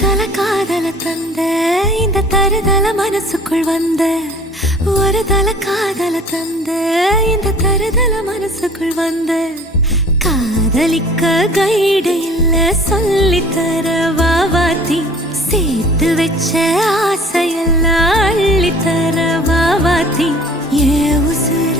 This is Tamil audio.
தருதல காதல தந்த இந்த தருதல மனசுக்குள் வந்த ஒரு தல காதல தந்த இந்த தருதல மனசுக்குள் வந்த காதலிக்க கைடு இல்ல சொல்லித்தர வாவாத்தி சேர்த்து வச்ச ஆசையெல்லாம் அள்ளித்தர வாவாத்தி ஏ உசுர